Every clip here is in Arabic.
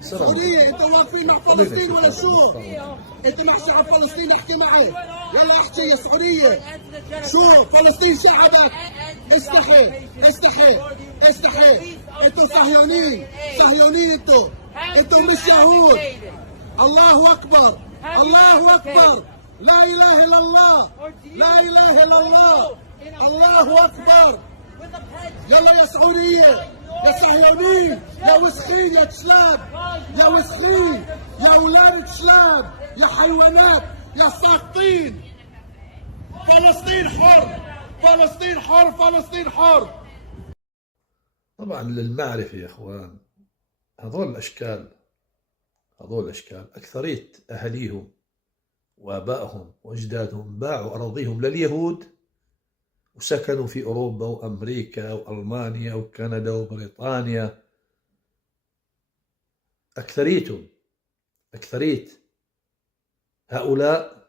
سعودية انتوا واقفين مع فلسطين ولا شو؟ انت مع شعب فلسطين احكي معي. يلا احكي يا سعودية. شو فلسطين شعبك؟ استحي استحي استحي. انتوا صهيونين صهيونين انتوا مش يهود. الله اكبر الله اكبر. لا اله الا الله لا اله الا الله. الله اكبر. يلا يا سعودية يا صهيونين يا وسخين يا تشلاب يا وسخين يا اولاد تشلاب يا حيوانات يا ساقطين. فلسطين حر فلسطين حر فلسطين حر. طبعا للمعرفة يا اخوان، هذول الاشكال اكثرية اهاليهم وابائهم واجدادهم باعوا اراضيهم لليهود وسكنوا في اوروبا وامريكا والمانيا وكندا وبريطانيا. اكثرية هؤلاء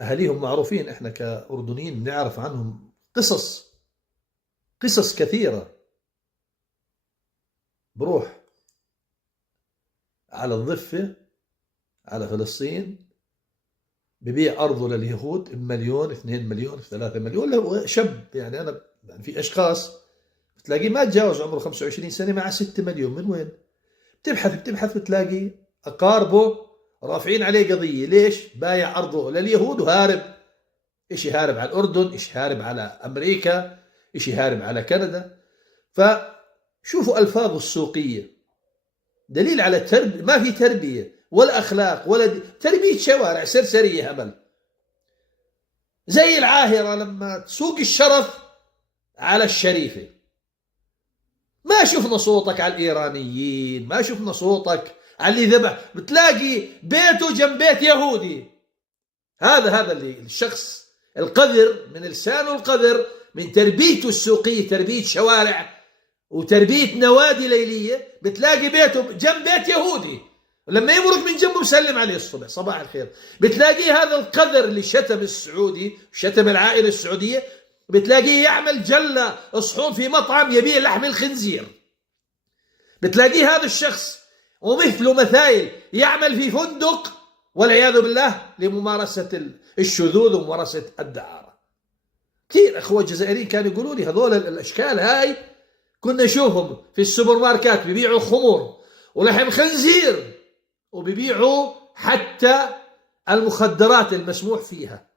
اهاليهم معروفين، احنا كاردنيين نعرف عنهم قصص كثيرة. بروح على الضفة على فلسطين ببيع أرضه لليهود بمليون 2 مليون 3 مليون. لو شاب يعني أنا يعني في أشخاص بتلاقيه ما تجاوز عمره 25 سنة مع 6 مليون. من وين؟ بتبحث بتلاقي أقاربه رافعين عليه قضية. ليش؟ بايع أرضه لليهود وهارب. إشي هارب على الأردن، إشي هارب على أمريكا، إشي هارب على كندا. فشوفوا ألفاظه السوقية دليل على ما في تربية ولا أخلاق ولا تربية شوارع سرسرية همل. زي العاهرة لما تسوق الشرف على الشريفة. ما شفنا صوتك على الإيرانيين، ما شفنا صوتك على اللي ذبح. بتلاقي بيته جنب بيت يهودي. هذا اللي الشخص القذر من لسانه القذر من تربيته السوقية، تربية شوارع وتربية نوادي ليلية. بتلاقي بيته جنب بيت يهودي، ولما يمرق من جنبه بسلم عليه الصبح صباح الخير. بتلاقيه هذا القذر اللي شتم السعودي شتم العائلة السعودية، بتلاقيه يعمل جلة صحون في مطعم يبيع لحم الخنزير. بتلاقيه هذا الشخص ومثله مثايل يعمل في فندق والعياذ بالله لممارسة الشذوذ وممارسة الدعارة. كثير أخوة جزائريين كانوا يقولوا لي هذول الأشكال هاي كنا نشوفهم في السوبر ماركات بيبيعوا خمور ولحم خنزير وبيبيعوا حتى المخدرات المسموح فيها.